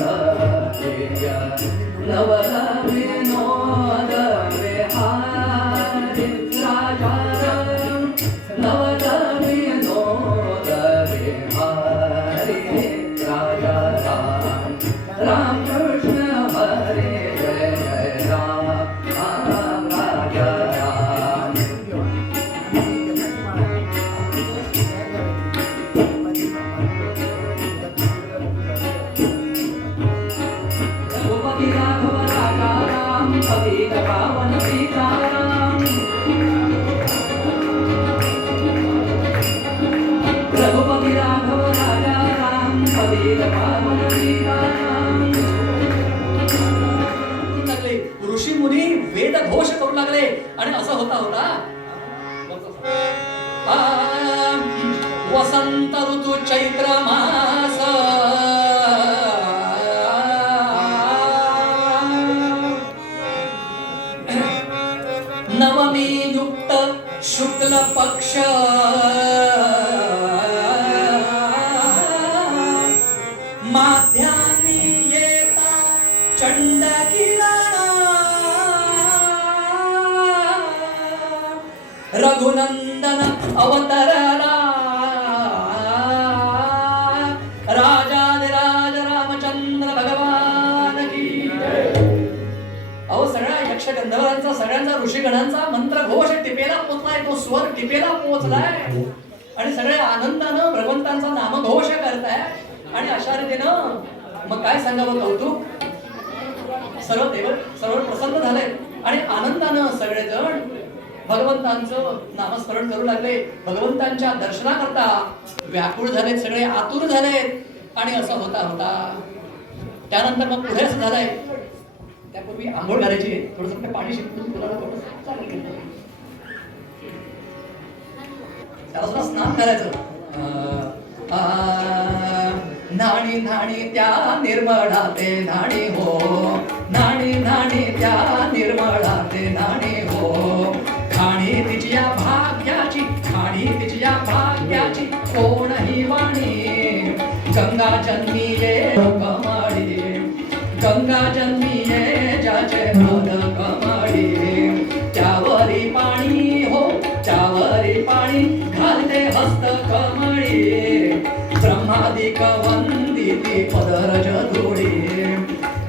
राम वसंत ऋतू चैत्र मास। नवमी युक्त शुक्ल पक्ष। माध्यानी येता चंडकिला रघुनंदन अवतरला। ऋषीगणांचा मंत्र घोष टिपेला पोचलाय तो स्वर टिपेला पोहोचलाय आणि सगळे आनंदानं भगवंतांचा नामघोष करताय. आणि अशा रीतीनं मग काय सांगावं कौतुक? सर्व देव सर्व प्रसन्न झाले आणि आनंदानं सगळेजण भगवंतांचं नामस्मरण करू लागले. भगवंतांच्या दर्शनाकरता व्याकुळ झालेत सगळे आतुर झालेत. आणि असं होता होता. त्यानंतर मग पुढे असं झालंय. त्यापूर्वी आंघोळ घालायची थोडस पाणी शिकून त्याला स्नान करायचं नाणी नाणी त्या निर्मळा ते नाणी हो. नाणी नाणी त्या निर्मळा ते नाणी हो. खाणी तिच्या भाग्याची खाणी तिच्या भाग्याची कोणही वाणी. गंगा जन्मी ब्रह्मादिक वंदिती पदरज धुळी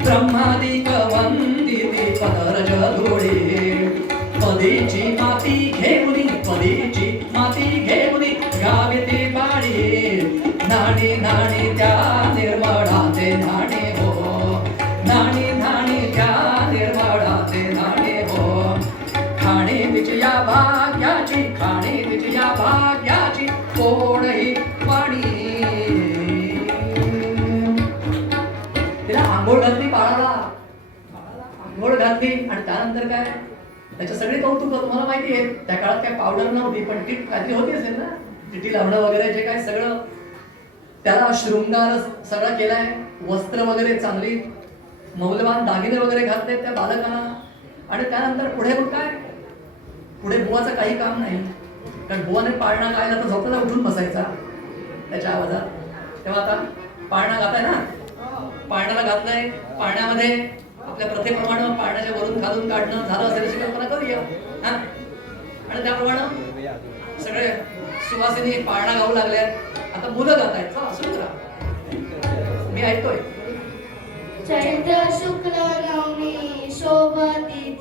ब्रह्मादिक वंदिती पदरज धुळी पदीची माती घेऊनी पदीची माती घेऊनी गावी ती पाणी नाणी नाणी त्या निर्मळाचे नाणे हो। नाणी नाणी त्या निर्मळाचे नाणे हो। खाणी तिच्या भाग्याची खाणे विजया भाग्याची कोणही त्यानंतर काय? त्याच्या सगळे कौतुक तुम्हाला माहिती आहे त्या काळात काय पावडर नव्हती पण टीप काहीतरी होती असेल ना टिटी लावणं वगैरे जे काय सगळं त्याला शृंगार सगळा केलाय वस्त्र वगैरे चांगली मौल्यवान दागिने वगैरे घातले त्या बालकांना आणि त्यानंतर पुढे मग काय? पुढे बुवाचं काही काम नाही. कारण बुवाने पाळणा गायला तर झोपला उठून बसायचा त्याच्या आवाजात. तेव्हा आता पाळणा घाताय ना? पाळण्याला घातलंय पाळण्यामध्ये आपल्या प्रथेप्रमाणे पाळण्याच्या वरून खालून काढणं झालं असेल अशी कल्पना करूया. हा? आणि त्याप्रमाणे सगळे सुवासिनी पाळणा गाऊ लागल्यात. आता मुलं गात आहेत. चला सुरू करा. मी ऐकतोय. चैत्र शुक्ल नवमी शोभती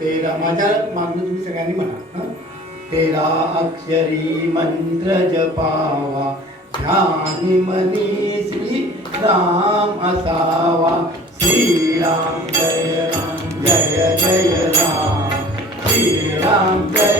तेरा माझ्या तुम्ही सगळ्यांनी म्हणा तेरा अक्षरी मंत्र जपावा ध्यानी मनी श्री राम असावा. श्रीराम जय राम जय जय राम. श्रीराम जय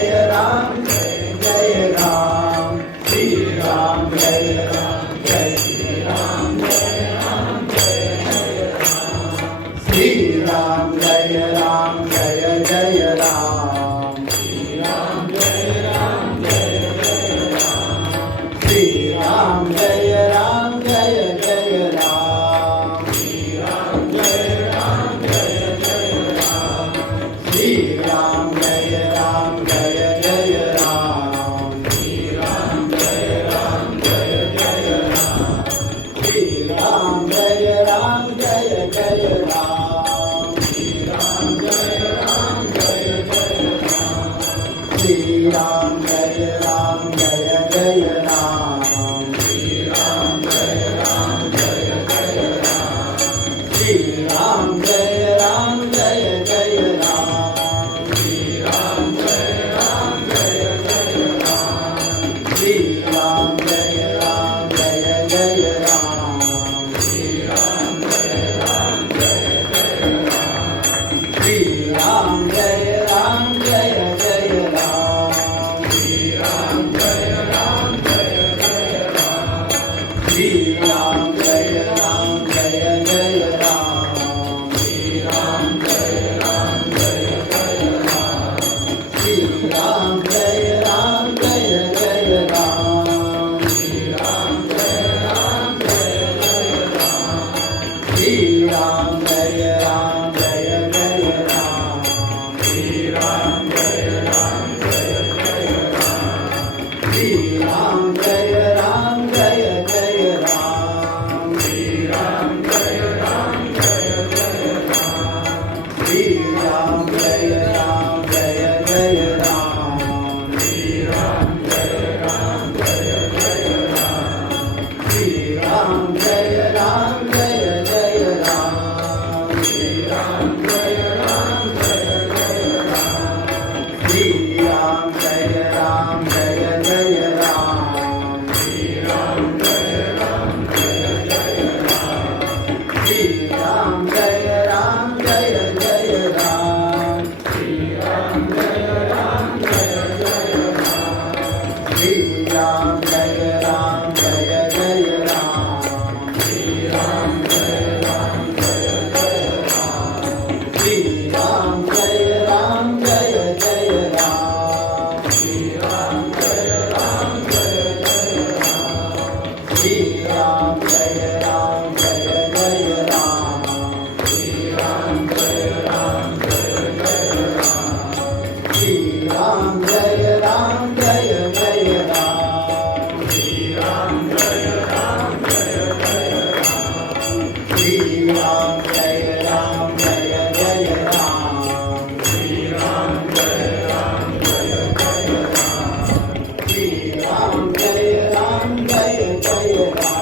Ram Jaya Thank you.